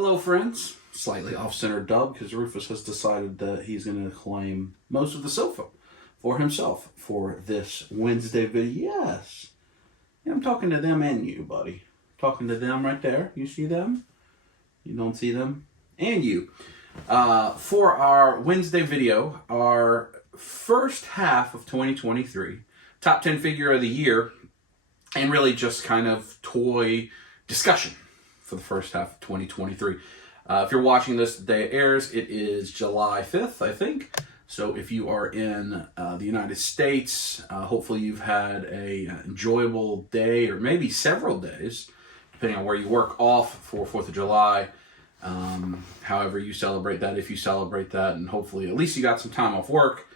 Hello friends, slightly off-center dub because Rufus has decided that he's going to claim most of the sofa for himself for this Wednesday video. Yes, yeah, I'm talking to them and you, buddy. Talking to them right there. You see them? You don't see them? And you. For our Wednesday video, our first half of 2023, top 10 figure of the year, and really just kind of toy discussion for the first half of 2023. If you're watching this the day it airs, it is July 5th, I think. So if you are in the United States, hopefully you've had a enjoyable day or maybe several days, depending on where you work, off for 4th of July. However you celebrate that, if you celebrate that, and hopefully at least you got some time off work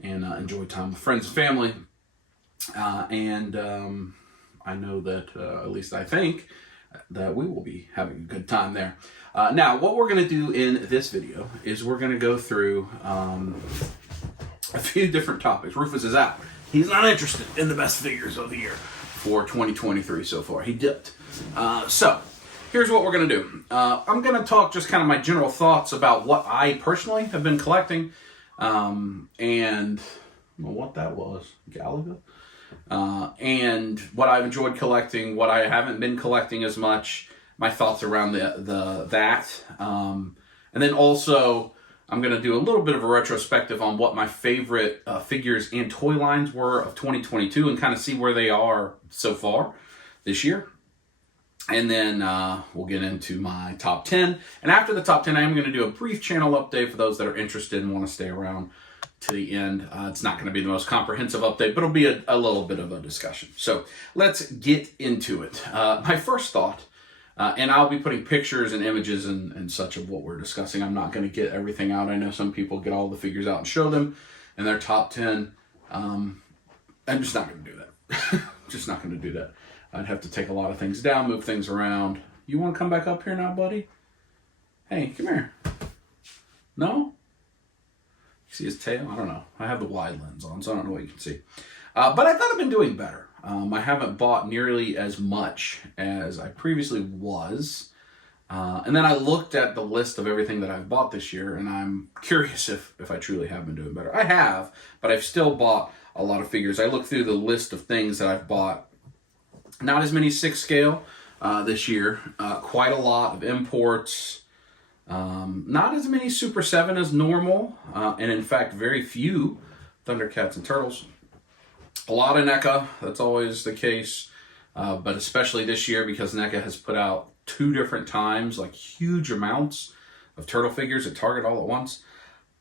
and enjoy time with friends and family. I know that, at least I think, that we will be having a good time there. Now, what we're going to do in this video is we're going to go through a few different topics. Rufus is out. He's not interested in the best figures of the year for 2023 so far. He dipped. So, here's what we're going to do. I'm going to talk just kind of my general thoughts about what I personally have been collecting, and what that was, Galaga? And what I've enjoyed collecting, what I haven't been collecting as much, my thoughts around that. And then also, I'm going to do a little bit of a retrospective on what my favorite figures and toy lines were of 2022 and kind of see where they are so far this year. And then we'll get into my top 10. And after the top 10, I am going to do a brief channel update for those that are interested and want to stay around to the end. It's not going to be the most comprehensive update, but it'll be a little bit of a discussion. So let's get into it. My first thought, and I'll be putting pictures and images and such of what we're discussing. I'm not going to get everything out. I know some people get all the figures out and show them in their top 10. I'm just not going to do that. Just not going to do that. I'd have to take a lot of things down, move things around. You want to come back up here now, buddy? Hey, come here. No? See his tail? I don't know. I have the wide lens on, so I don't know what you can see. But I thought I've been doing better. I haven't bought nearly as much as I previously was. And then I looked at the list of everything that I've bought this year, and I'm curious if I truly have been doing better. I have, but I've still bought a lot of figures. I looked through the list of things that I've bought. Not as many 6 scale this year. Quite a lot of imports. Not as many Super 7 as normal, and in fact very few Thundercats and Turtles. A lot of NECA, that's always the case, but especially this year because NECA has put out 2 different times, like huge amounts of Turtle figures at Target all at once.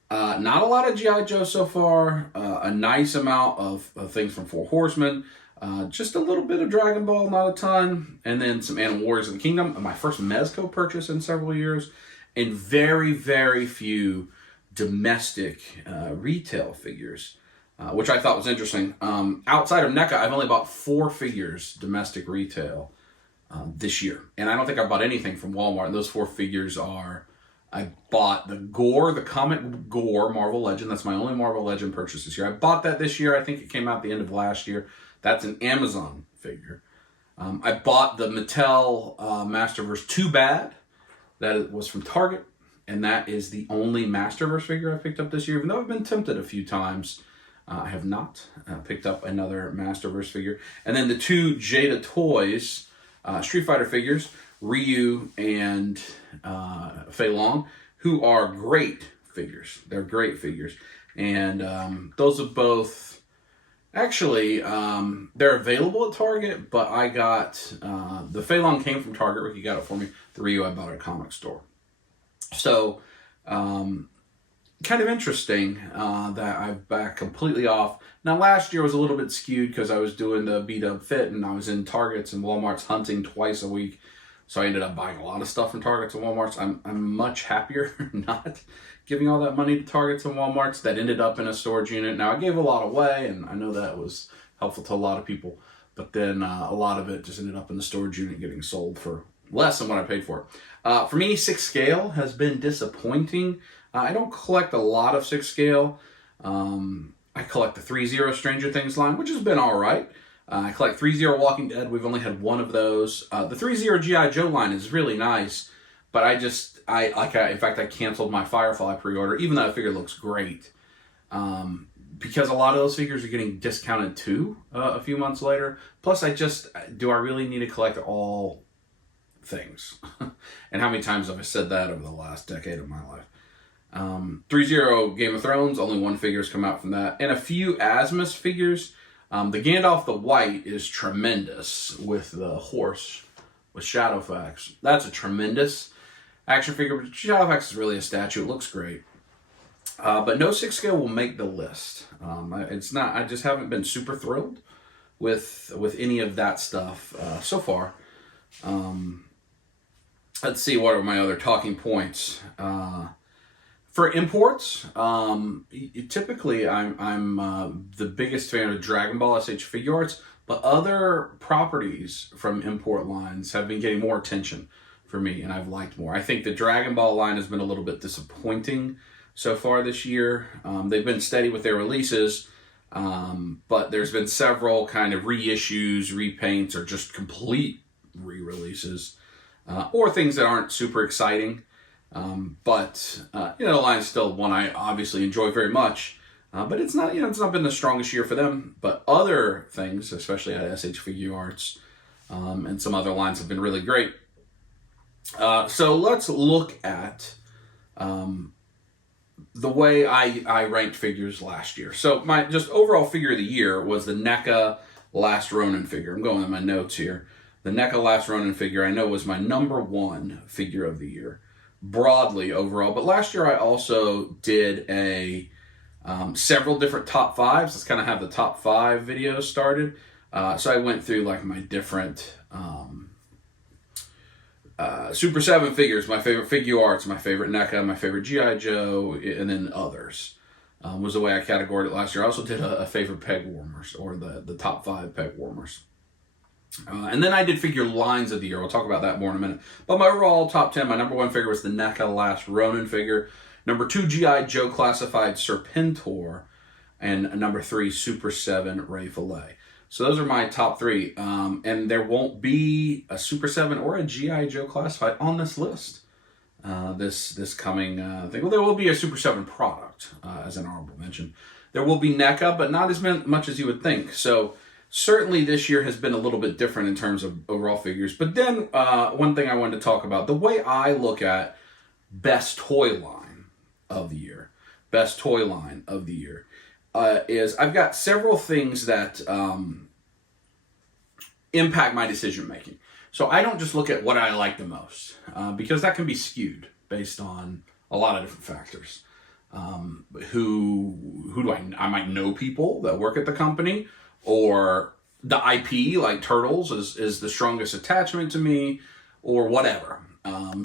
Not a lot of G.I. Joe so far, a nice amount of things from Four Horsemen, just a little bit of Dragon Ball, not a ton, and then some Animal Warriors of the Kingdom, my first Mezco purchase in several years. And very, very few domestic retail figures, which I thought was interesting. Outside of NECA, I've only bought 4 figures domestic retail this year. And I don't think I bought anything from Walmart. And those 4 figures are, I bought the Gore, the comic Gore Marvel Legend. That's my only Marvel Legend purchase this year. I bought that this year. I think it came out the end of last year. That's an Amazon figure. I bought the Mattel Masterverse Too Bad. That was from Target, and that is the only Masterverse figure I picked up this year. Even though I've been tempted a few times, I have not picked up another Masterverse figure. And then the 2 Jada Toys Street Fighter figures, Ryu and Fei Long, who are great figures. They're great figures. And those are both, actually, they're available at Target, but I got, the Fei Long came from Target. Ricky got it for me. The Ryu I bought at a comic store. So, kind of interesting that I'm back completely off. Now, last year was a little bit skewed because I was doing the B-Dub Fit and I was in Targets and Walmarts hunting twice a week. So I ended up buying a lot of stuff from Targets and Walmarts. I'm much happier not giving all that money to Targets and Walmarts. That ended up in a storage unit. Now, I gave a lot away, and I know that was helpful to a lot of people. But then a lot of it just ended up in the storage unit getting sold for less than what I paid for it. For me, 6 scale has been disappointing. I don't collect a lot of 6 scale. I collect the 3-0 Stranger Things line, which has been all right. I collect 3-0 Walking Dead. We've only had one of those. The 3-0 G.I. Joe line is really nice, But in fact, I canceled my Firefly pre-order, even though the figure looks great. Because a lot of those figures are getting discounted too a few months later. Plus, do I really need to collect all things? And how many times have I said that over the last decade of my life? 3-0 Game of Thrones, only one figure has come out from that. And a few Asmus figures. The Gandalf the White is tremendous with the horse with Shadowfax. That's a tremendous action figure. But Shadowfax is really a statue. It looks great. But no 6 scale will make the list. It's not. I just haven't been super thrilled with any of that stuff so far. Let's see, what are my other talking points? For imports, typically I'm the biggest fan of Dragon Ball SH Figuarts, but other properties from import lines have been getting more attention for me, and I've liked more. I think the Dragon Ball line has been a little bit disappointing so far this year. They've been steady with their releases, but there's been several kind of reissues, repaints, or just complete re-releases, or things that aren't super exciting. But the line's still one I obviously enjoy very much. But it's not been the strongest year for them. But other things, especially at SH Figuarts, and some other lines have been really great. So let's look at the way I ranked figures last year. So my just overall figure of the year was the NECA Last Ronin figure. I'm going in my notes here. The NECA Last Ronin figure I know was my #1 figure of the year, broadly overall. But last year I also did several different top 5s. Let's kind of have the top 5 videos started. So I went through like my different Super 7 figures, my favorite Figuarts, my favorite NECA, my favorite G.I. Joe, and then others. Was the way I categorized it last year. I also did a favorite peg warmers, or the top 5 peg warmers. And then I did figure lines of the year. We'll talk about that more in a minute. But my overall top 10, my #1 figure was the NECA Last Ronin figure. #2, G.I. Joe Classified Serpentor. And #3, Super 7 Ray Fillet. So those are my top 3. And there won't be a Super 7 or a G.I. Joe Classified on this list. This coming thing. Well, there will be a Super 7 product, as an honorable mention. There will be NECA, but not as much as you would think. So certainly this year has been a little bit different in terms of overall figures. But then one thing I wanted to talk about, the way I look at best toy line of the year, is I've got several things that impact my decision making. So I don't just look at what I like the most, because that can be skewed based on a lot of different factors. Who do I might know people that work at the company, or the IP, like Turtles, is the strongest attachment to me, or whatever.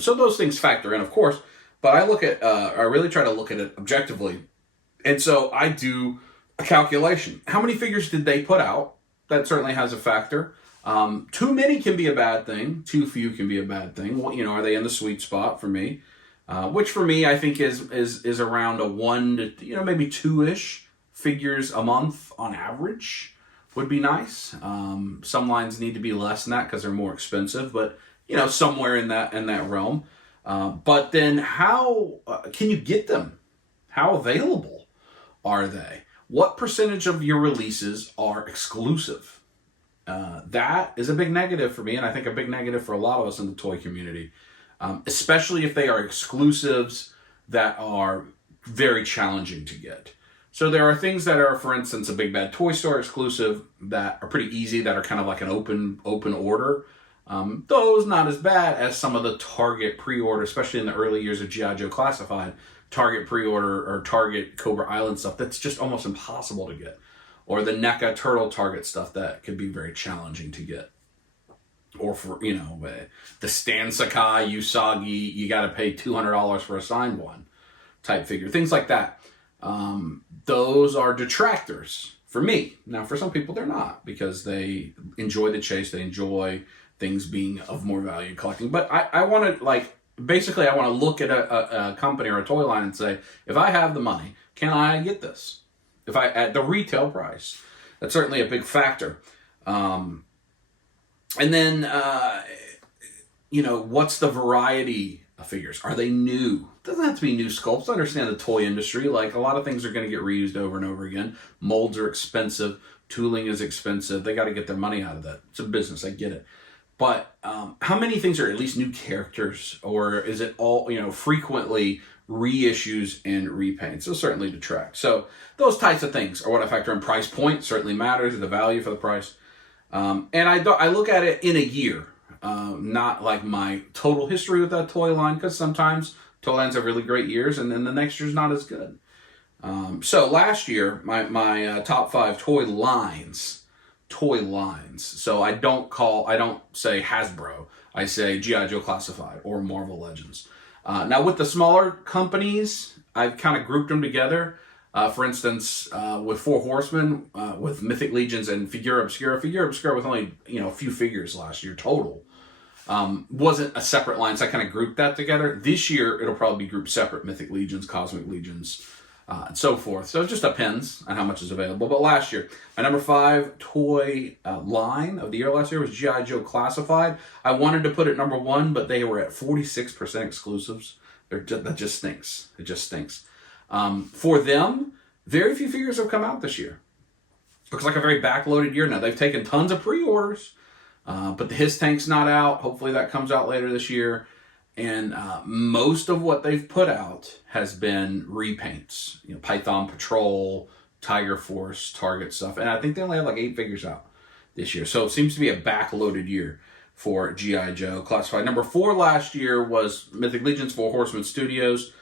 So those things factor in, of course, but I really try to look at it objectively. And so I do a calculation. How many figures did they put out? That certainly has a factor. Too many can be a bad thing. Too few can be a bad thing. Well, are they in the sweet spot for me? Which for me, I think is around a 1 to, maybe 2-ish figures a month on average would be nice. Some lines need to be less than that because they're more expensive, but somewhere in that realm. But then how can you get them? How available are they? What percentage of your releases are exclusive? That is a big negative for me, and I think a big negative for a lot of us in the toy community, especially if they are exclusives that are very challenging to get. So there are things that are, for instance, a Big Bad Toy Store exclusive that are pretty easy, that are kind of like an open order. Those not as bad as some of the Target pre-order, especially in the early years of G.I. Joe Classified, Target pre-order or Target Cobra Island stuff that's just almost impossible to get. Or the NECA Turtle Target stuff that could be very challenging to get. Or for, the Stan Sakai Usagi, you got to pay $200 for a signed one type figure. Things like that. Those are detractors for me. Now, for some people, they're not, because they enjoy the chase. They enjoy things being of more value in collecting. But I want to, basically, I want to look at a company or a toy line and say, if I have the money, can I get this? At the retail price? That's certainly a big factor. And then, what's the variety figures. Are they new? Doesn't have to be new sculpts. I understand the toy industry. Like, a lot of things are going to get reused over and over again. Molds are expensive. Tooling is expensive. They got to get their money out of that. It's a business. I get it. But how many things are at least new characters? Or is it all, frequently reissues and repaints? It'll certainly detract. So those types of things are what I factor in. Price point certainly matters. The value for the price. And I look at it in a year. Not like my total history with that toy line, because sometimes toy lines have really great years and then the next year's not as good. So last year, my top 5 toy lines. So I don't say Hasbro. I say G.I. Joe Classified or Marvel Legends. Now with the smaller companies, I've kind of grouped them together. For instance, with Four Horsemen, with Mythic Legions and Figuarts Obscura. Figuarts Obscura with only, a few figures last year total. Wasn't a separate line, so I kind of grouped that together. This year, it'll probably be grouped separate. Mythic Legions, Cosmic Legions, and so forth. So it just depends on how much is available. But last year, my number 5 toy line of the year last year was G.I. Joe Classified. I wanted to put it number 1, but they were at 46% exclusives. That just stinks. It just stinks. For them, very few figures have come out this year. Looks like a very backloaded year now. They've taken tons of pre-orders, but the His Tank's not out. Hopefully that comes out later this year. And most of what they've put out has been repaints. Python Patrol, Tiger Force, Target stuff. And I think they only have like 8 figures out this year. So it seems to be a backloaded year for G.I. Joe Classified. Number 4 last year was Mythic Legions, Four Horsemen Studios.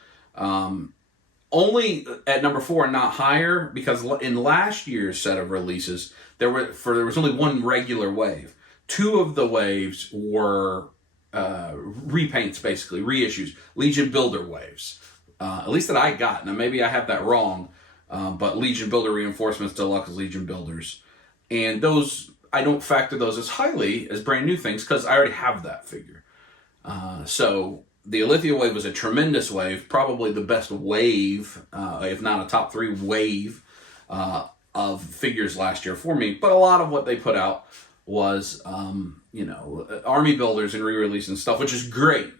Only at number 4 and not higher, because in last year's set of releases, there was only 1 regular wave. 2 of the waves were repaints, basically, reissues, Legion Builder waves. At least that I got. Now, maybe I have that wrong, but Legion Builder Reinforcements, Deluxe Legion Builders. And those, I don't factor those as highly as brand new things, because I already have that figure. So the Alithia wave was a tremendous wave, probably the best wave, if not a top 3 wave of figures last year for me. But a lot of what they put out was, army builders and re-release and stuff, which is great.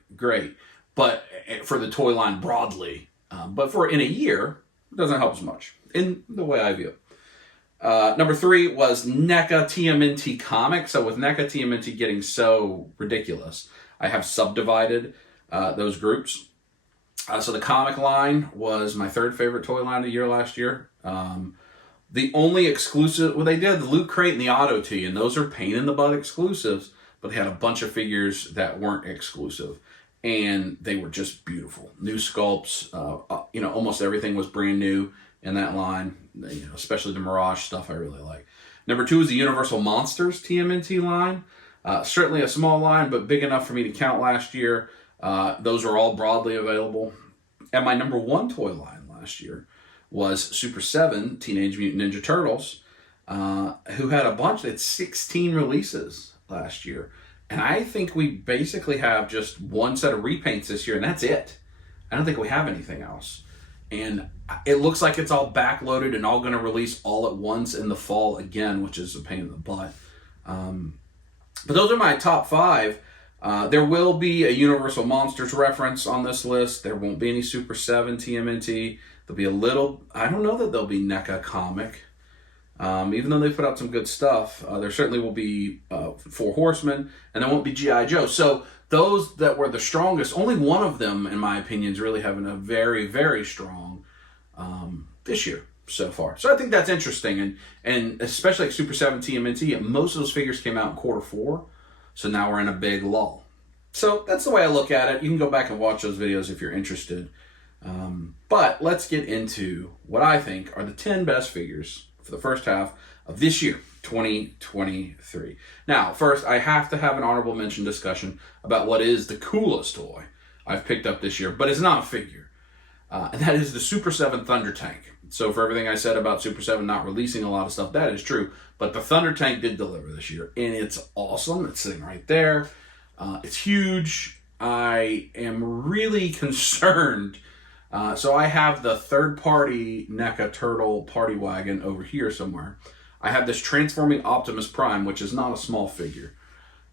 But for the toy line broadly, but in a year, it doesn't help as much in the way I view it. Number 3 was NECA TMNT Comics. So with NECA TMNT getting so ridiculous, I have subdivided those groups. So the comic line was my 3rd favorite toy line of the year last year. The only exclusive, they did the Loot Crate and the Auto Tee, and those are pain in the butt exclusives, but they had a bunch of figures that weren't exclusive, and they were just beautiful. New sculpts, almost everything was brand new in that line, especially the Mirage stuff I really like. Number 2 is the Universal Monsters TMNT line. Certainly a small line, but big enough for me to count last year. Those are all broadly available. And my number 1 toy line last year was Super 7 Teenage Mutant Ninja Turtles, who had a bunch. It's 16 releases last year. And I think we basically have just 1 set of repaints this year, and that's it. I don't think we have anything else. And it looks like it's all backloaded and all going to release all at once in the fall again, which is a pain in the butt. But those are my top 5. There will be a Universal Monsters reference on this list. There won't be any Super 7 TMNT. There'll be a little, I don't know that there'll be NECA comic. Even though they put out some good stuff, there certainly will be Four Horsemen, and there won't be G.I. Joe. So those that were the strongest, only one of them, in my opinion, is really having a very, very strong this year so far. So I think that's interesting, and especially like Super 7 TMNT, most of those figures came out in Q4, so now we're in a big lull. So that's the way I look at it. You can go back and watch those videos if you're interested. But let's get into what I think are the 10 best figures for the first half of this year, 2023. Now, first, I have to have an honorable mention discussion about what is the coolest toy I've picked up this year, but it's not a figure. And that is the Super 7 Thunder Tank. So for everything I said about Super 7 not releasing a lot of stuff, that is true. But the Thunder Tank did deliver this year, and it's awesome. It's sitting right there. It's huge. I am really concerned. So I have the third-party NECA Turtle Party Wagon over here somewhere. I have this Transforming Optimus Prime, which is not a small figure.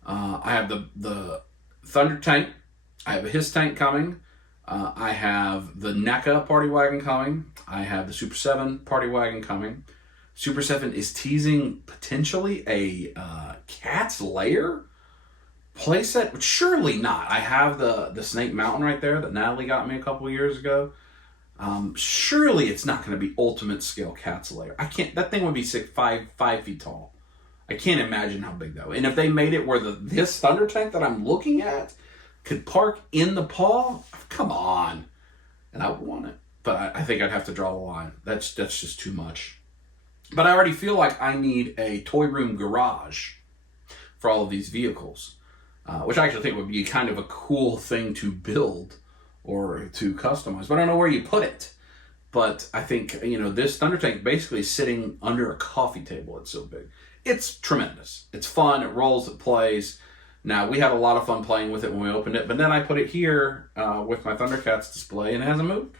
I have the Thunder Tank, I have a His Tank coming. I have the NECA Party Wagon coming. I have the Super 7 Party Wagon coming. Super 7 is teasing potentially a Cat's Lair playset, but surely not. I have the Snake Mountain right there that Natalie got me a couple of years ago. Surely it's not going to be ultimate scale Cat's Lair. I can't. That thing would be 5 feet tall. I can't imagine how big that would. And if they made it where this Thunder Tank that I'm looking at could park in the paw, come on, and I would want it. But I think I'd have to draw the line. That's just too much. But I already feel like I need a toy room garage for all of these vehicles, which I actually think would be kind of a cool thing to build or to customize. But I don't know where you put it. But I think, this Thunder Tank basically is sitting under a coffee table. It's so big. It's tremendous. It's fun. It rolls. It plays. Now, we had a lot of fun playing with it when we opened it. But then I put it here with my Thundercats display, and it hasn't moved.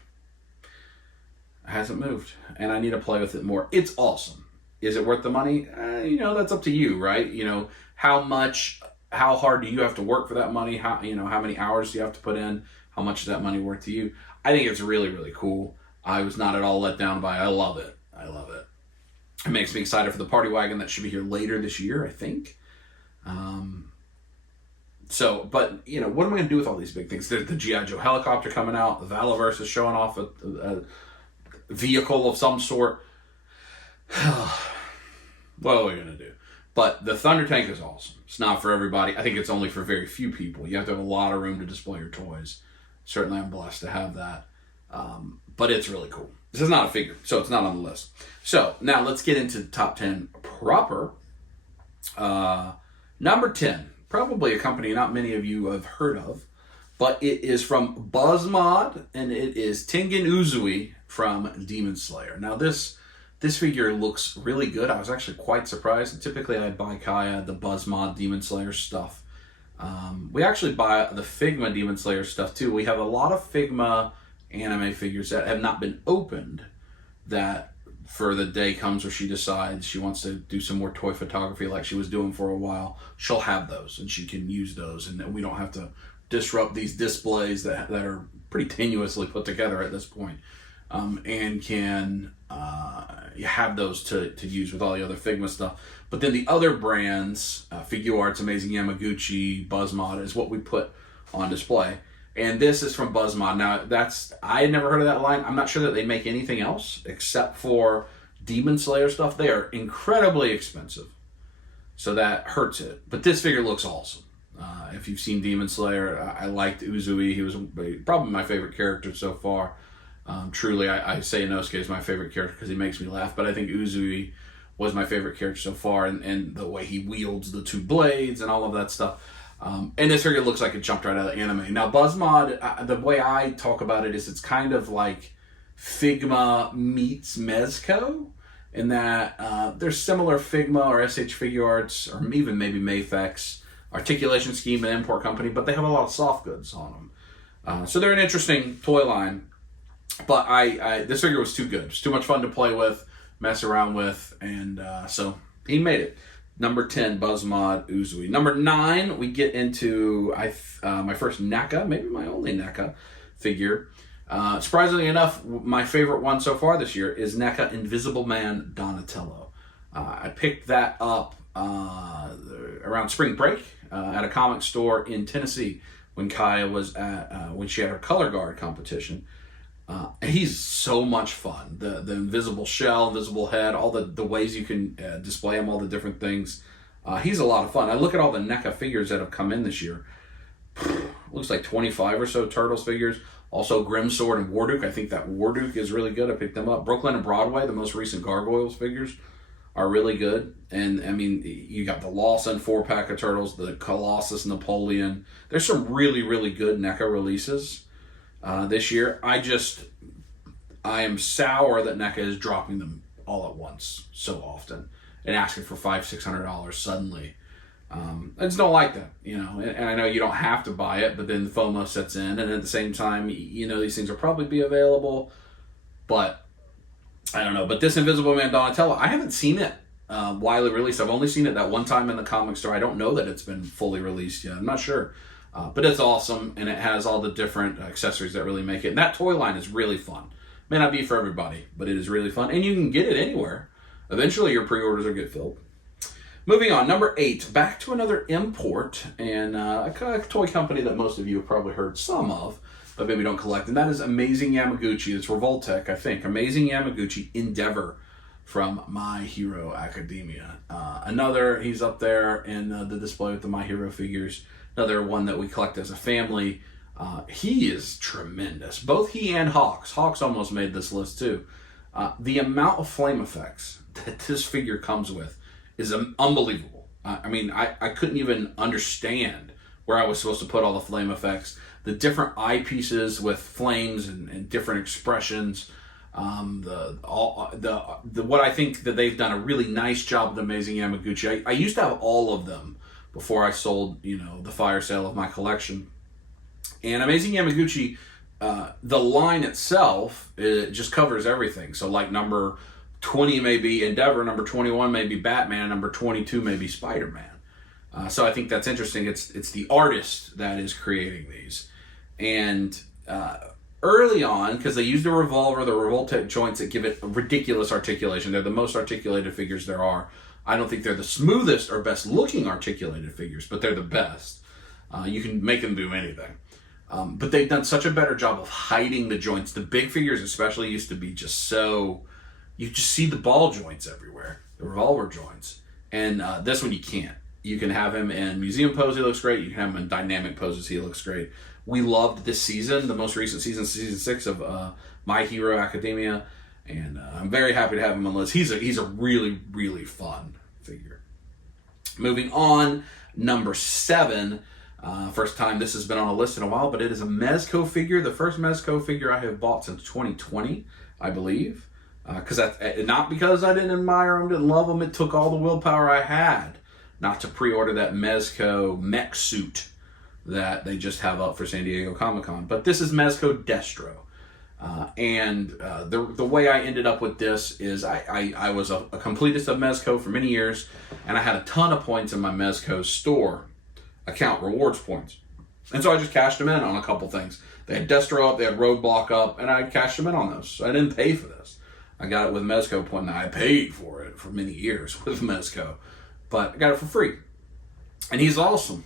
And I need to play with it more. It's awesome. Is it worth the money? That's up to you, right? How hard do you have to work for that money? How many hours do you have to put in? How much is that money worth to you? I think it's really, really cool. I was not at all let down by it. I love it. It makes me excited for the Party Wagon that should be here later this year, I think. But what am I going to do with all these big things? There's the G.I. Joe helicopter coming out. The Valaverse is showing off a vehicle of some sort. What are we going to do? But the Thunder Tank is awesome. It's not for everybody. I think it's only for very few people. You have to have a lot of room to display your toys. Certainly I'm blessed to have that. But it's really cool. This is not a figure, so it's not on the list. So now let's get into the top 10 proper. Number 10, probably a company not many of you have heard of, but it is from BuzzMod, and it is Tengen Uzui from Demon Slayer. Now this figure looks really good. I was actually quite surprised. Typically I buy Kaya the BuzzMod Demon Slayer stuff. We actually buy the Figma Demon Slayer stuff too. We have a lot of Figma anime figures that have not been opened, that for the day comes where she decides she wants to do some more toy photography like she was doing for a while, she'll have those and she can use those, and we don't have to disrupt these displays that are pretty tenuously put together at this point, and can have those to use with all the other Figma stuff. But then the other brands, Figuarts, Amazing Yamaguchi, BuzzMod, is what we put on display. And this is from BuzzMod. Now, I had never heard of that line. I'm not sure that they make anything else except for Demon Slayer stuff. They are incredibly expensive, so that hurts it. But this figure looks awesome. If you've seen Demon Slayer, I liked Uzui. He was probably my favorite character so far. Truly, I say Inosuke is my favorite character because he makes me laugh, but I think Uzui was my favorite character so far, and the way he wields the two blades and all of that stuff. And this figure looks like it jumped right out of the anime. Now, BuzzMod, the way I talk about it is it's kind of like Figma meets Mezco, in that there's similar Figma or SH Figuarts, or even maybe Mafex articulation scheme and import company, but they have a lot of soft goods on them. So they're an interesting toy line. But this figure was too good. It was too much fun to play with, mess around with, and so he made it. Number 10, BuzzMod Uzui. Number 9, we get into my first NECA, maybe my only NECA figure. Surprisingly enough, my favorite one so far this year is NECA Invisible Man Donatello. I picked that up around spring break at a comic store in Tennessee when Kaya was when she had her color guard competition. He's so much fun. The invisible shell, invisible head, all the ways you can display him, all the different things. He's a lot of fun. I look at all the NECA figures that have come in this year. Looks like 25 or so Turtles figures. Also Grimsword and Warduke. I think that Warduke is really good. I picked them up. Brooklyn and Broadway, the most recent Gargoyles figures, are really good. And I mean, you got the Lawson 4-pack of Turtles, the Colossus Napoleon. There's some really, really good NECA releases this year. I am sour that NECA is dropping them all at once so often and asking for $500-600 suddenly. I just don't like that, and I know you don't have to buy it, but then the FOMO sets in, and at the same time, these things will probably be available, but I don't know. But this Invisible Man Donatello, I haven't seen it widely released. I've only seen it that one time in the comic store. I don't know that it's been fully released yet. I'm not sure. But it's awesome, and it has all the different accessories that really make it. And that toy line is really fun. May not be for everybody, but it is really fun. And you can get it anywhere. Eventually, your pre-orders will get filled. Moving on, number 8, back to another import, and a toy company that most of you have probably heard some of, but maybe don't collect, and that is Amazing Yamaguchi. It's Revoltech, I think. Amazing Yamaguchi Endeavor from My Hero Academia. He's up there in the display with the My Hero figures. Another one that we collect as a family. He is tremendous. Both he and Hawks. Hawks almost made this list too. The amount of flame effects that this figure comes with is unbelievable. I couldn't even understand where I was supposed to put all the flame effects. The different eyepieces with flames and different expressions. What I think that they've done a really nice job with Amazing Yamaguchi. I used to have all of them before I sold, the fire sale of my collection. And Amazing Yamaguchi, the line itself, it just covers everything. So like number 20 may be Endeavor, number 21 may be Batman, number 22 may be Spider-Man. So I think that's interesting. It's the artist that is creating these. And early on, because they use the revolver, the Revoltech joints that give it ridiculous articulation. They're the most articulated figures there are. I don't think they're the smoothest or best looking articulated figures, but they're the best. You can make them do anything. But they've done such a better job of hiding the joints. The big figures especially used to be just so... You just see the ball joints everywhere, the revolver joints. And this one you can't. You can have him in museum pose, he looks great. You can have him in dynamic poses, he looks great. We loved this season, the most recent season, season 6 of My Hero Academia. And I'm very happy to have him on the list. He's a really, really fun figure. Moving on, number 7. First time this has been on a list in a while, but it is a Mezco figure. The first Mezco figure I have bought since 2020, I believe. Not because I didn't admire them, didn't love them. It took all the willpower I had not to pre-order that Mezco mech suit that they just have up for San Diego Comic-Con. But this is Mezco Destro. The way I ended up with this is I was a completist of Mezco for many years, and I had a ton of points in my Mezco store account, rewards points. And so I just cashed them in on a couple things. They had Destro up, they had Roadblock up, and I cashed them in on those. So I didn't pay for this. I got it with Mezco point. Now I paid for it for many years with Mezco, but I got it for free. And he's awesome.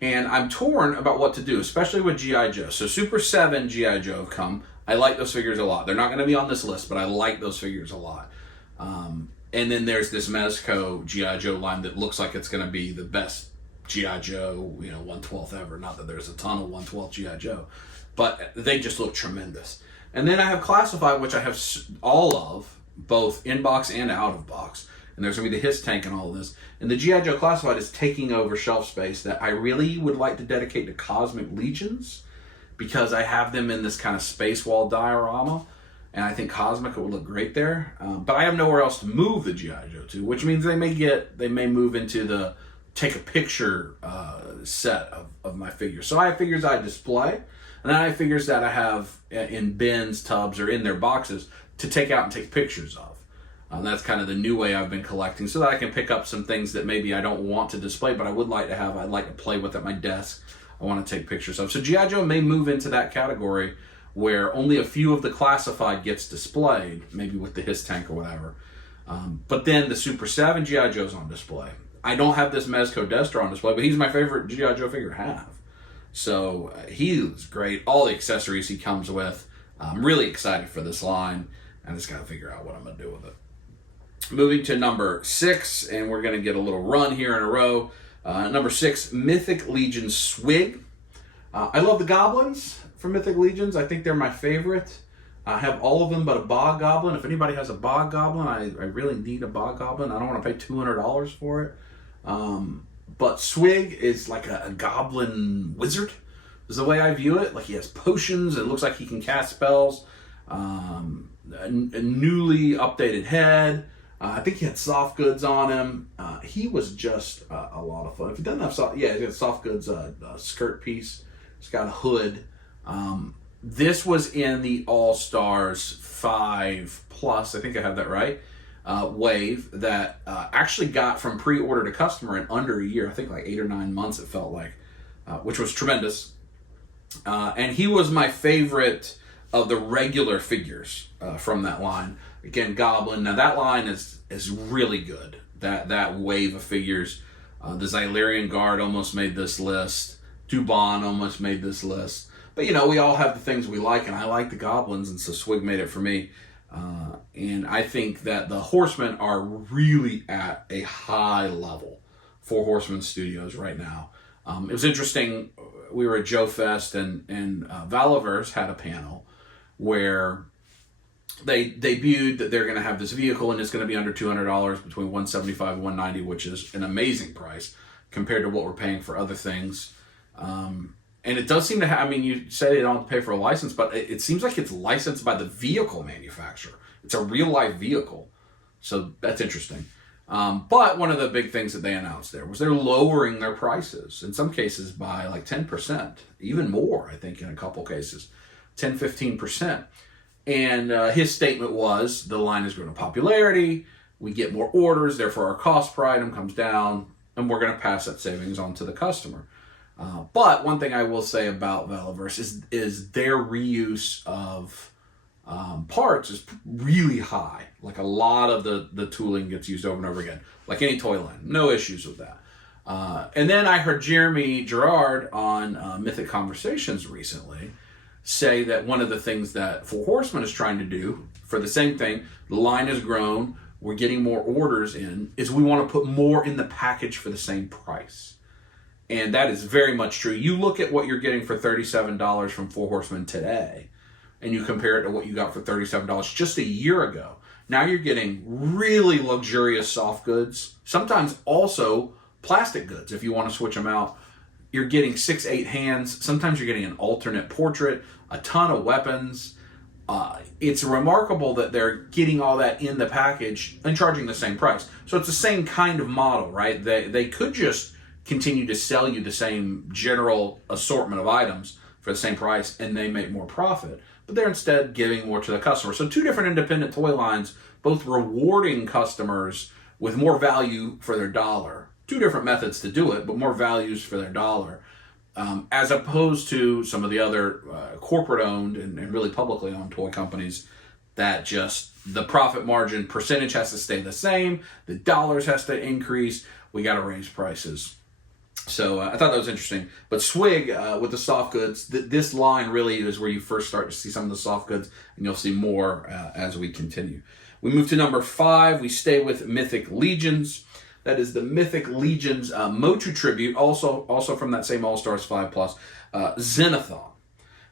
And I'm torn about what to do, especially with G.I. Joe. So Super 7 G.I. Joe have come. I like those figures a lot. They're not going to be on this list, but I like those figures a lot. And then there's this Mezco G.I. Joe line that looks like it's going to be the best G.I. Joe, 1/12 ever. Not that there's a ton of 1/12 G.I. Joe, but they just look tremendous. And then I have Classified, which I have all of, both in box and out of box. And there's going to be the Hiss tank and all of this. And the G.I. Joe Classified is taking over shelf space that I really would like to dedicate to Cosmic Legions, because I have them in this kind of space wall diorama. And I think Cosmic would look great there. But I have nowhere else to move the G.I. Joe to, which means they may move into the take a picture set of my figures. So I have figures I display. And then I have figures that I have in bins, tubs, or in their boxes to take out and take pictures of. That's kind of the new way I've been collecting, so that I can pick up some things that maybe I don't want to display, but I would like to have. I'd like to play with at my desk. I want to take pictures of. So G.I. Joe may move into that category where only a few of the Classified gets displayed, maybe with the Hiss tank or whatever. But then the Super 7 G.I. Joe's on display. I don't have this Mezco Destro on display, but he's my favorite G.I. Joe figure to have. So he's great. All the accessories he comes with. I'm really excited for this line. I just got to figure out what I'm going to do with it. Moving to number 6, and we're going to get a little run here in a row. Number 6, Mythic Legion Swig. I love the goblins from Mythic Legions. I think they're my favorite. I have all of them but a bog goblin. If anybody has a bog goblin, I really need a bog goblin. I don't want to pay $200 for it. But Swig is like a goblin wizard, is the way I view it. Like, he has potions. It looks like he can cast spells. A newly updated head. I think he had soft goods on him. He was just a lot of fun. If he doesn't have soft, he's got soft goods skirt piece. It's got a hood. This was in the All-Stars 5+, I think I have that right, wave that actually got from pre-order to customer in under a year. I think like 8 or 9 months it felt like. which was tremendous. And he was my favorite of the regular figures from that line. Again, Goblin. Now that line is really good. That wave of figures. The Xylarian Guard almost made this list. Dubon almost made this list. But, you know, we all have the things we like, and I like the Goblins, and so Swig made it for me. And I think that the Horsemen are really at a high level for Horsemen Studios right now. It was interesting. We were at Joe Fest, and Valaverse had a panel where they debuted that they're going to have this vehicle, and it's going to be under $200, between $175 and $190, which is an amazing price compared to what we're paying for other things. And it does seem to have, I mean, you say they don't have to pay for a license, but it seems like it's licensed by the vehicle manufacturer. It's a real life vehicle. So that's interesting. But one of the big things that they announced there was they're lowering their prices, in some cases by like 10%, even more, I think, in a couple cases, 10, 15%. And his statement was, the line is growing in popularity, we get more orders, therefore our cost per item comes down, and we're going to pass that savings on to the customer. But one thing I will say about Valaverse is their reuse of parts is really high. Like a lot of the tooling gets used over and over again, like any toy line. No issues with that. And then I heard Jeremy Gerard on Mythic Conversations recently say that one of the things that Four Horsemen is trying to do for the same thing, the line has grown, we're getting more orders in, is we want to put more in the package for the same price. And that is very much true. You look at what you're getting for $37 from Four Horsemen today, and you compare it to what you got for $37 just a year ago. Now you're getting really luxurious soft goods, sometimes also plastic goods if you want to switch them out. You're getting 6-8 hands. Sometimes you're getting an alternate portrait, a ton of weapons. It's remarkable that they're getting all that in the package and charging the same price. So it's the same kind of model, right? They could just continue to sell you the same general assortment of items for the same price and they make more profit. But they're instead giving more to the customer. So two different independent toy lines, both rewarding customers with more value for their dollar. Two different methods to do it, but more values for their dollar. As opposed to some of the other corporate-owned and really publicly owned toy companies that just the profit margin percentage has to stay the same, the dollars has to increase, we got to raise prices. So I thought that was interesting. But Swig, with the soft goods, this line really is where you first start to see some of the soft goods, and you'll see more as we continue. We move to number 5. We stay with Mythic Legions. That is the Mythic Legions Motu Tribute, also from that same All-Stars 5 Plus, Xenothon.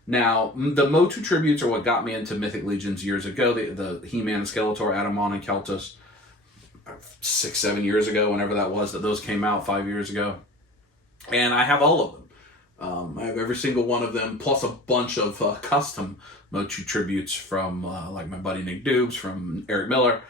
Now, the Motu Tributes are what got me into Mythic Legions years ago. The He-Man, Skeletor, Adamon, and Keltus, 6-7 years ago, whenever that was, that those came out 5 years ago. And I have all of them. I have every single one of them, plus a bunch of custom Motu Tributes from like my buddy Nick Dubes, from Eric Miller.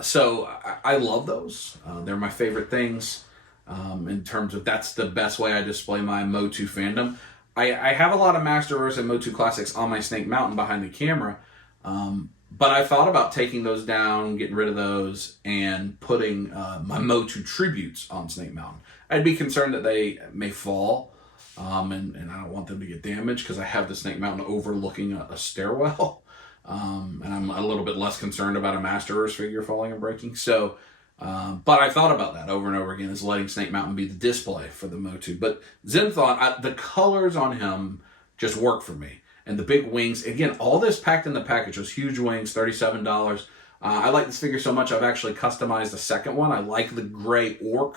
So I love those. They're my favorite things in terms of that's the best way I display my Motu fandom. I have a lot of Masterverse and Motu Classics on my Snake Mountain behind the camera, but I thought about taking those down, getting rid of those, and putting my Motu Tributes on Snake Mountain. I'd be concerned that they may fall, and I don't want them to get damaged because I have the Snake Mountain overlooking a stairwell. And I'm a little bit less concerned about a Masterverse figure falling and breaking. So, but I thought about that over and over again, is letting Snake Mountain be the display for the Motu. But Xenothon, the colors on him just work for me. And the big wings, again, all this packed in the package, those huge wings, $37. I like this figure so much, I've actually customized the second one. I like the gray orc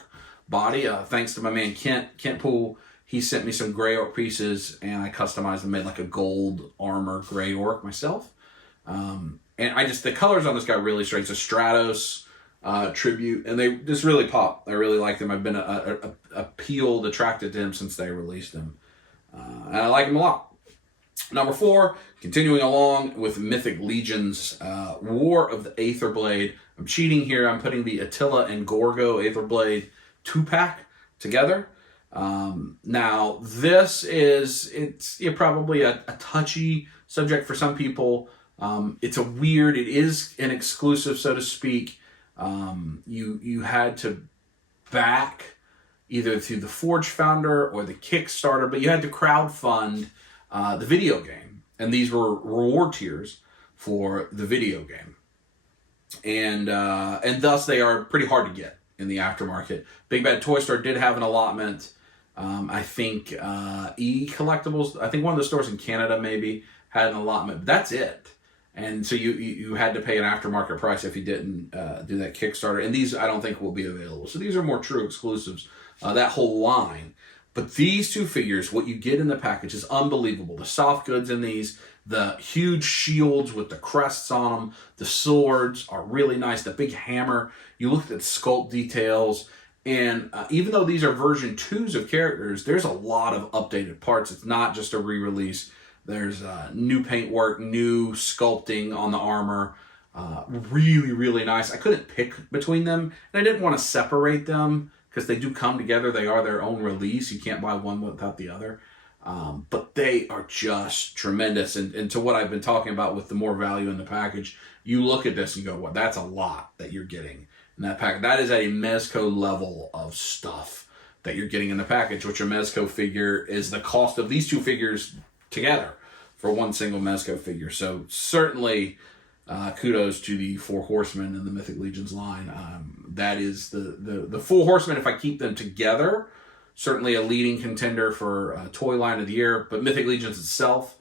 body, thanks to my man Kent Poole. He sent me some gray orc pieces, and I customized and made like a gold armor gray orc myself. And the colors on this guy really straight. It's a Stratos tribute, and they just really pop. I really like them. I've been attracted to him since they released him. And I like him a lot. Number 4, continuing along with Mythic Legions, War of the Aetherblade. I'm cheating here. I'm putting the Attila and Gorgo Aetherblade 2-pack together. Now, this it's probably a touchy subject for some people. It is an exclusive, so to speak. You had to back either through the Forge Founder or the Kickstarter, but you had to crowdfund the video game. And these were reward tiers for the video game. And thus they are pretty hard to get in the aftermarket. Big Bad Toy Store did have an allotment. I think Collectibles, I think one of the stores in Canada maybe had an allotment, but that's it. And so you had to pay an aftermarket price if you didn't do that Kickstarter. And these I don't think will be available. So these are more true exclusives, that whole line. But these two figures, what you get in the package is unbelievable. The soft goods in these, the huge shields with the crests on them, the swords are really nice. The big hammer, you look at the sculpt details. And even though these are version 2s of characters, there's a lot of updated parts. It's not just a re-release. There's new paintwork, new sculpting on the armor. Really, really nice. I couldn't pick between them, and I didn't want to separate them because they do come together. They are their own release. You can't buy one without the other. But they are just tremendous. And to what I've been talking about with the more value in the package, you look at this and go, well, that's a lot that you're getting in that package. That is a Mezco level of stuff that you're getting in the package, which a Mezco figure is the cost of these two figures together for one single Mezco figure. So certainly kudos to the Four Horsemen in the Mythic Legions line. That is the Four Horsemen, if I keep them together, certainly a leading contender for Toy Line of the Year, but Mythic Legions itself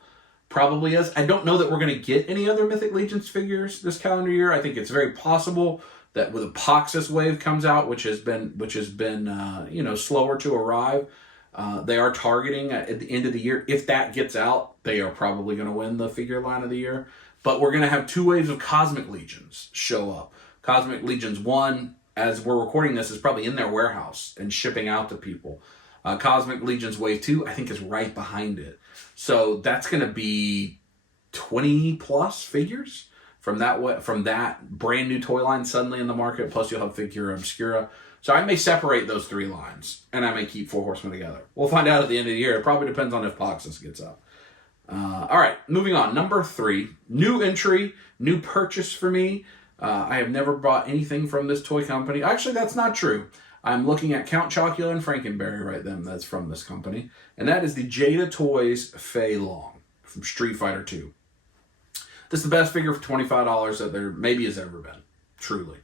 probably is. I don't know that we're going to get any other Mythic Legions figures this calendar year. I think it's very possible that with a Poxus wave comes out, which has been slower to arrive, they are targeting at the end of the year. If that gets out, they are probably going to win the figure line of the year. But we're going to have 2 waves of Cosmic Legions show up. Cosmic Legions 1, as we're recording this, is probably in their warehouse and shipping out to people. Cosmic Legions Wave 2, I think, is right behind it. So that's going to be 20 plus figures from that brand new toy line suddenly in the market. Plus you'll have Figura Obscura. So I may separate those 3 lines, and I may keep Four Horsemen together. We'll find out at the end of the year. It probably depends on if Poxus gets up. All right, moving on. Number 3, new entry, new purchase for me. I have never bought anything from this toy company. Actually, that's not true. I'm looking at Count Chocula and Frankenberry right then. That's from this company. And that is the Jada Toys Fei Long from Street Fighter 2. This is the best figure for $25 that there maybe has ever been. Truly.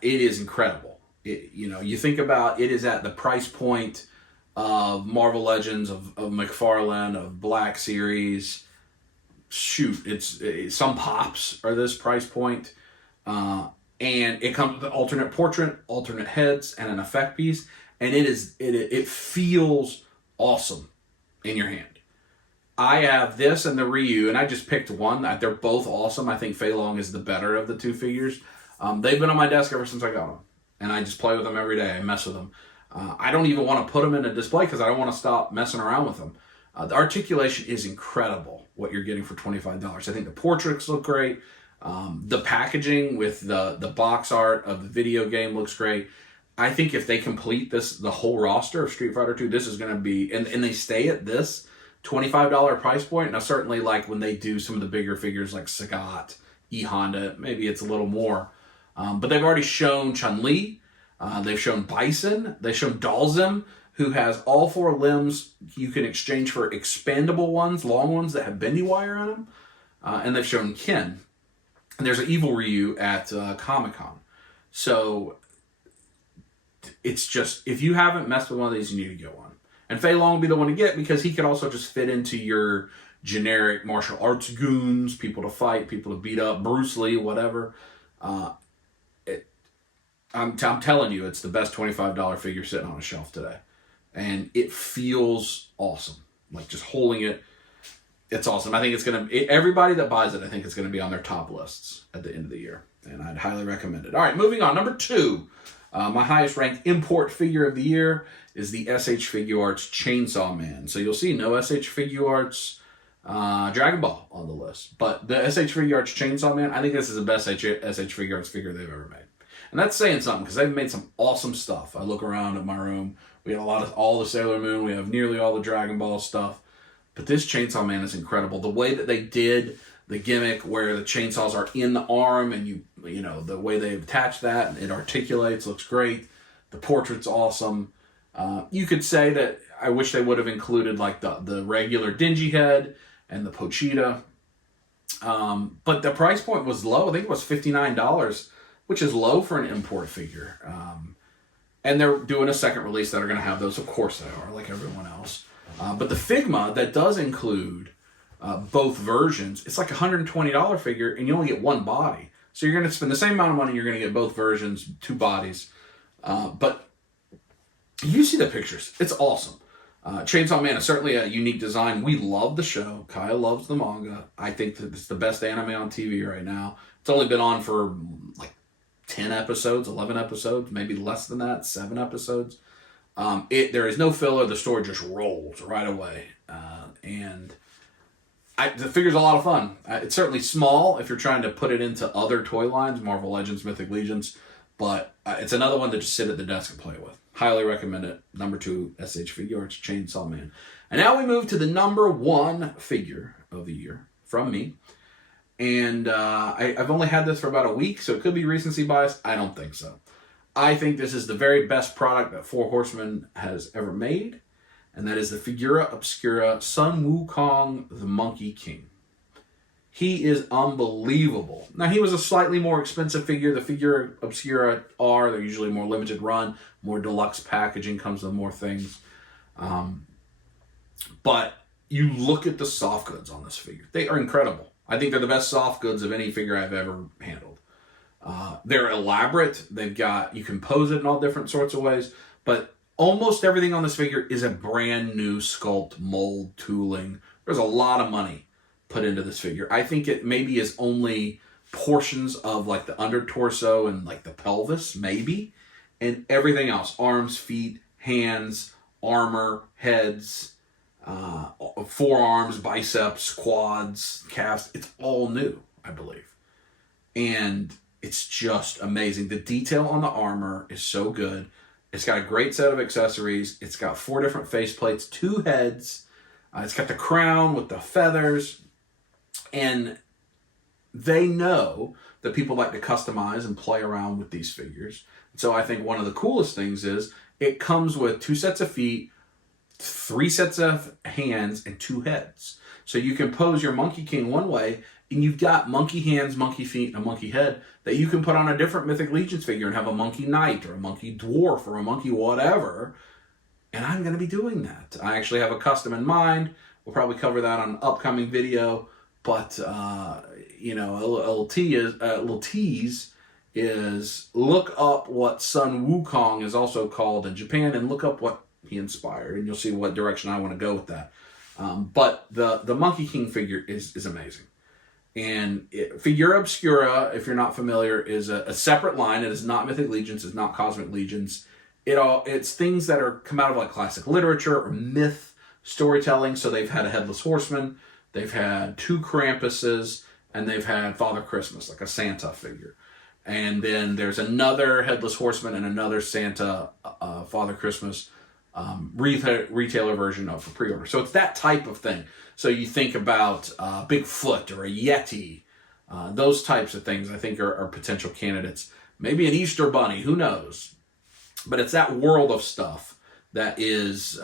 It is incredible. You think about it is at the price point of Marvel Legends, of McFarlane, of Black Series. Shoot, it's some pops are this price point. And it comes with an alternate portrait, alternate heads, and an effect piece. And it feels awesome in your hand. I have this and the Ryu, and I just picked one. They're both awesome. I think Fei Long is the better of the 2 figures. They've been on my desk ever since I got them. And I just play with them every day. I mess with them. I don't even want to put them in a display because I don't want to stop messing around with them. The articulation is incredible, what you're getting for $25. I think the portraits look great. The packaging with the box art of the video game looks great. I think if they complete the whole roster of Street Fighter 2, this is going to be, and they stay at this $25 price point. Now, certainly, like when they do some of the bigger figures like Sagat, E-Honda, maybe it's a little more. But they've already shown Chun-Li. They've shown Bison. They've shown Dalzim, who has all 4 limbs you can exchange for expandable ones, long ones that have bendy wire on them. And they've shown Ken. And there's an Evil Ryu at Comic-Con. So it's just, if you haven't messed with one of these, you need to go on. And Fei Long will be the one to get because he could also just fit into your generic martial arts goons, people to fight, people to beat up, Bruce Lee, whatever. I'm telling you, it's the best $25 figure sitting on a shelf today. And it feels awesome. Like just holding it, it's awesome. I think it's going to, everybody that buys it, I think it's going to be on their top lists at the end of the year. And I'd highly recommend it. All right, moving on. Number 2, my highest ranked import figure of the year is the SH Figuarts Chainsaw Man. So you'll see no SH Figuarts Dragon Ball on the list. But the SH Figuarts Chainsaw Man, I think this is the best SH Figuarts figure they've ever made. And that's saying something because they've made some awesome stuff. I look around at my room. We have all the Sailor Moon. We have nearly all the Dragon Ball stuff. But this Chainsaw Man is incredible. The way that they did the gimmick where the chainsaws are in the arm and the way they've attached that and it articulates looks great. The portrait's awesome. You could say that I wish they would have included like the regular dingy head and the Pochita. But the price point was low. I think it was $59, which is low for an import figure. And they're doing a second release that are going to have those. Of course they are, like everyone else. But the Figma that does include both versions, it's like a $120 figure, and you only get one body. So you're going to spend the same amount of money. You're going to get both versions, two bodies. But you see the pictures. It's awesome. Chainsaw Man is certainly a unique design. We love the show. Kaya loves the manga. I think that it's the best anime on TV right now. It's only been on for like 10 episodes, 11 episodes, maybe less than that, 7 episodes. There is no filler. The story just rolls right away. And the figure's a lot of fun. It's certainly small if you're trying to put it into other toy lines, Marvel Legends, Mythic Legions. But it's another one to just sit at the desk and play with. Highly recommend it. Number 2, SH Figuarts Chainsaw Man. And now we move to the number 1 figure of the year from me. And I've only had this for about a week, so it could be recency bias. I don't think so. I think this is the very best product that Four Horsemen has ever made. And that is the Figura Obscura Sun Wukong, the Monkey King. He is unbelievable. Now, he was a slightly more expensive figure. The Figura Obscura are, they're usually more limited run, more deluxe packaging, comes with more things. But you look at the soft goods on this figure. They are incredible. I think they're the best soft goods of any figure I've ever handled. They're elaborate. You can pose it in all different sorts of ways, but almost everything on this figure is a brand new sculpt, mold, tooling. There's a lot of money put into this figure. I think it maybe is only portions of like the under torso and like the pelvis, maybe, and everything else, arms, feet, hands, armor, heads, forearms, biceps, quads, calves. It's all new, I believe. And it's just amazing. The detail on the armor is so good. It's got a great set of accessories. It's got 4 different faceplates, 2 heads. It's got the crown with the feathers. And they know that people like to customize and play around with these figures. So I think one of the coolest things is it comes with 2 sets of feet, 3 sets of hands, and 2 heads. So you can pose your Monkey King one way, and you've got monkey hands, monkey feet, and a monkey head that you can put on a different Mythic Legions figure and have a monkey knight or a monkey dwarf or a monkey whatever. And I'm going to be doing that. I actually have a custom in mind. We'll probably cover that on an upcoming video. But, you know, a little tease is look up what Sun Wukong is also called in Japan and look up what he inspired. And you'll see what direction I want to go with that. But the Monkey King figure is amazing. And Figura Obscura, if you're not familiar, is a separate line. It is not Mythic Legions. It's not Cosmic Legions. It's things that come out of like classic literature or myth storytelling. So they've had a Headless Horseman. They've had 2 Krampuses. And they've had Father Christmas, like a Santa figure. And then there's another Headless Horseman and another Santa Father Christmas retailer version of for pre-order. So it's that type of thing. So you think about Bigfoot or a Yeti, those types of things I think are potential candidates. Maybe an Easter Bunny, who knows? But it's that world of stuff that is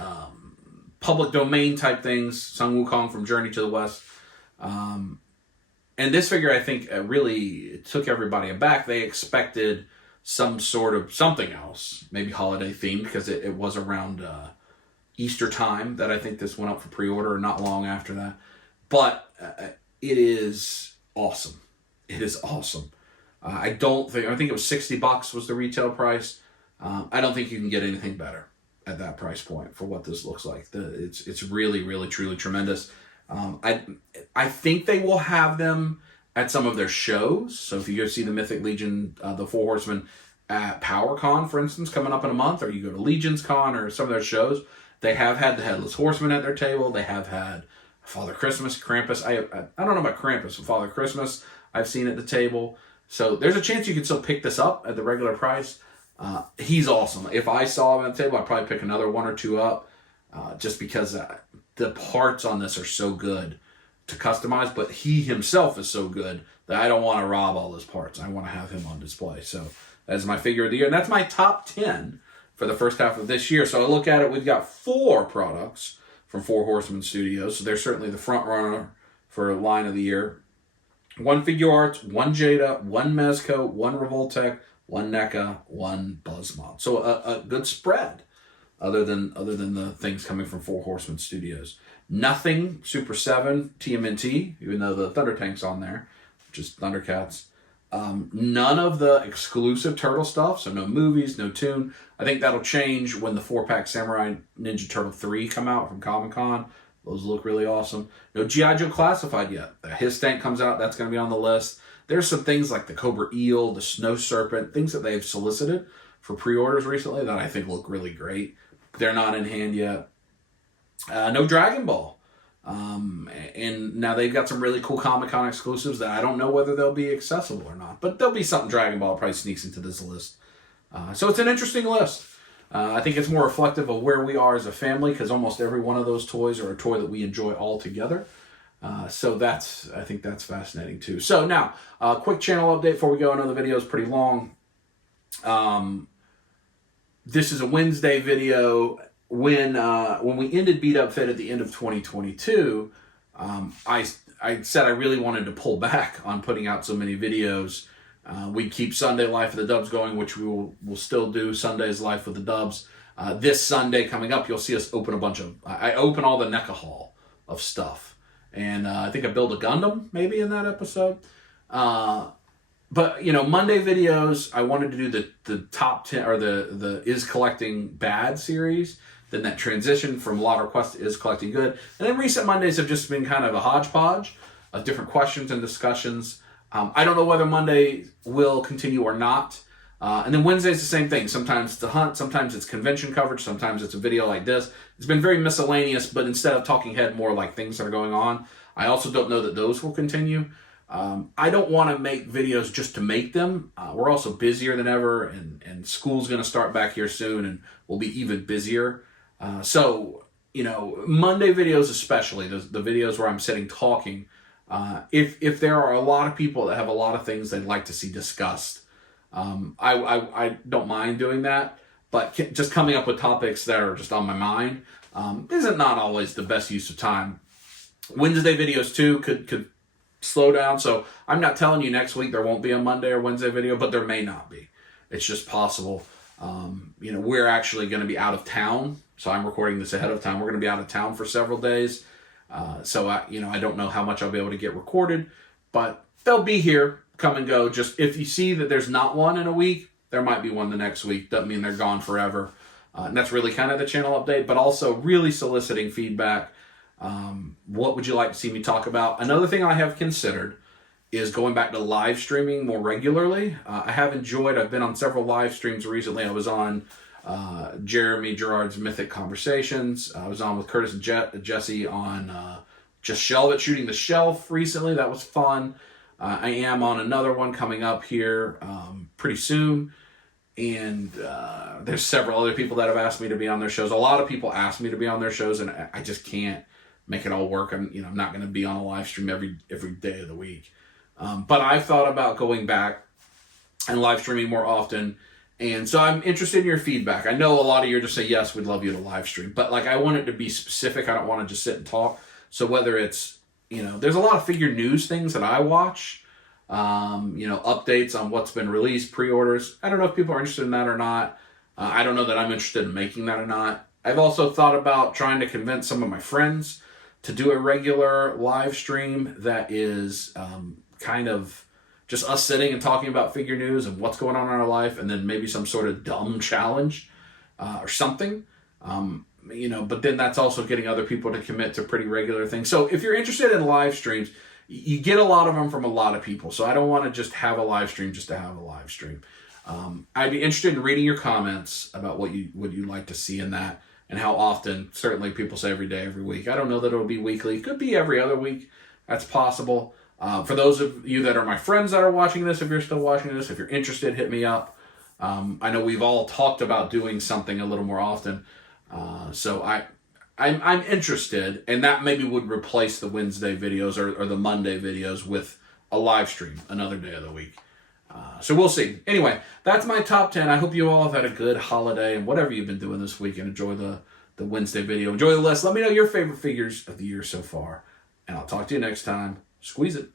public domain type things. Sun Wukong from Journey to the West. And this figure, I think, really took everybody aback. They expected some sort of something else, maybe holiday themed, because it was around Easter time that I think this went up for pre-order, or not long after that. But it is awesome. It is awesome. I think it was $60 was the retail price. I don't think you can get anything better at that price point for what this looks like. It's really, really, truly tremendous. I think they will have them at some of their shows. So if you go see the Mythic Legion, the Four Horsemen at PowerCon, for instance, coming up in a month, or you go to Legions Con or some of their shows, they have had the Headless Horseman at their table. They have had Father Christmas, Krampus. I don't know about Krampus, but Father Christmas I've seen at the table. So there's a chance you can still pick this up at the regular price. He's awesome. If I saw him at the table, I'd probably pick another 1 or 2 up, just because the parts on this are so good to customize, but he himself is so good that I don't want to rob all his parts. I want to have him on display. So that is my figure of the year, and that's my top 10 for the first half of this year. So I look at it, we've got 4 products from Four Horsemen Studios. So they're certainly the front runner for line of the year. 1 Figuarts, 1 Jada, 1 Mezco, 1 Revoltech, 1 NECA, 1 Buzzmod. So a good spread, other than the things coming from Four Horsemen Studios. Nothing Super 7 TMNT, even though the Thunder Tank's on there, which is Thundercats. None of the exclusive Turtle stuff, so no movies, no tune. I think that'll change when the 4-pack Samurai Ninja Turtle 3 come out from Comic-Con. Those look really awesome. No G.I. Joe Classified yet. His tank comes out, that's going to be on the list. There's some things like the Cobra Eel, the Snow Serpent, things that they've solicited for pre-orders recently that I think look really great. They're not in hand yet. No Dragon Ball. And now they've got some really cool Comic-Con exclusives that I don't know whether they'll be accessible or not. But there'll be something Dragon Ball probably sneaks into this list. So it's an interesting list. I think it's more reflective of where we are as a family, because almost every one of those toys are a toy that we enjoy all together. So I think that's fascinating too. So now, quick channel update before we go. I know the video is pretty long. This is a Wednesday video. When we ended Beat Up Fit at the end of 2022, I said I really wanted to pull back on putting out so many videos. We'd keep Sunday Life of the Dubs going, which we'll still do Sunday's Life with the Dubs. This Sunday coming up, you'll see us open a bunch of... I open all the NECA haul of stuff. And I think I build a Gundam, maybe, in that episode. But, you know, Monday videos, I wanted to do the top 10, or the Is Collecting Bad series. Then that transition from Lot Request to Is Collecting Good. And then recent Mondays have just been kind of a hodgepodge of different questions and discussions. I don't know whether Monday will continue or not. And then Wednesday's the same thing. Sometimes it's a hunt, sometimes it's convention coverage, sometimes it's a video like this. It's been very miscellaneous, but instead of talking head, more like things that are going on. I also don't know that those will continue. I don't want to make videos just to make them. We're also busier than ever, and school's going to start back here soon, and we'll be even busier. So, you know, Monday videos especially, the videos where I'm sitting talking, if there are a lot of people that have a lot of things they'd like to see discussed, I don't mind doing that, but just coming up with topics that are just on my mind isn't not always the best use of time. Wednesday videos too could slow down, so I'm not telling you next week there won't be a Monday or Wednesday video, but there may not be. It's just possible. You know, we're actually going to be out of town, so I'm recording this ahead of time. We're going to be out of town for several days, so I don't know how much I'll be able to get recorded, but they'll be here, come and go. Just if you see that there's not one in a week, there might be one the next week. Doesn't mean they're gone forever. And that's really kind of the channel update, but also really soliciting feedback. What would you like to see me talk about? Another thing I have considered is going back to live streaming more regularly. I've been on several live streams recently. I was on Jeremy Gerard's Mythic Conversations. I was on with Curtis and Jesse on Just Shelve It, Shooting the Shelf recently. That was fun. I am on another one coming up here pretty soon. And there's several other people that have asked me to be on their shows. A lot of people ask me to be on their shows, and I just can't make it all work. I'm not going to be on a live stream every day of the week. But I've thought about going back and live streaming more often. And so I'm interested in your feedback. I know a lot of you are just say, yes, we'd love you to live stream. But like, I want it to be specific. I don't want to just sit and talk. So whether it's, there's a lot of figure news things that I watch, updates on what's been released, pre-orders. I don't know if people are interested in that or not. I don't know that I'm interested in making that or not. I've also thought about trying to convince some of my friends to do a regular live stream that is kind of just us sitting and talking about figure news and what's going on in our life, and then maybe some sort of dumb challenge or something. But then that's also getting other people to commit to pretty regular things. So if you're interested in live streams, you get a lot of them from a lot of people. So I don't want to just have a live stream just to have a live stream. I'd be interested in reading your comments about what you'd like to see in that, and how often. Certainly people say every day, every week. I don't know that it'll be weekly. It could be every other week. That's possible. For those of you that are my friends that are watching this, if you're still watching this, if you're interested, hit me up. I know we've all talked about doing something a little more often. So I'm interested, and that maybe would replace the Wednesday videos or the Monday videos with a live stream another day of the week. So we'll see. Anyway, that's my top 10. I hope you all have had a good holiday and whatever you've been doing this week, and enjoy the Wednesday video. Enjoy the list. Let me know your favorite figures of the year so far. And I'll talk to you next time. Squeeze it.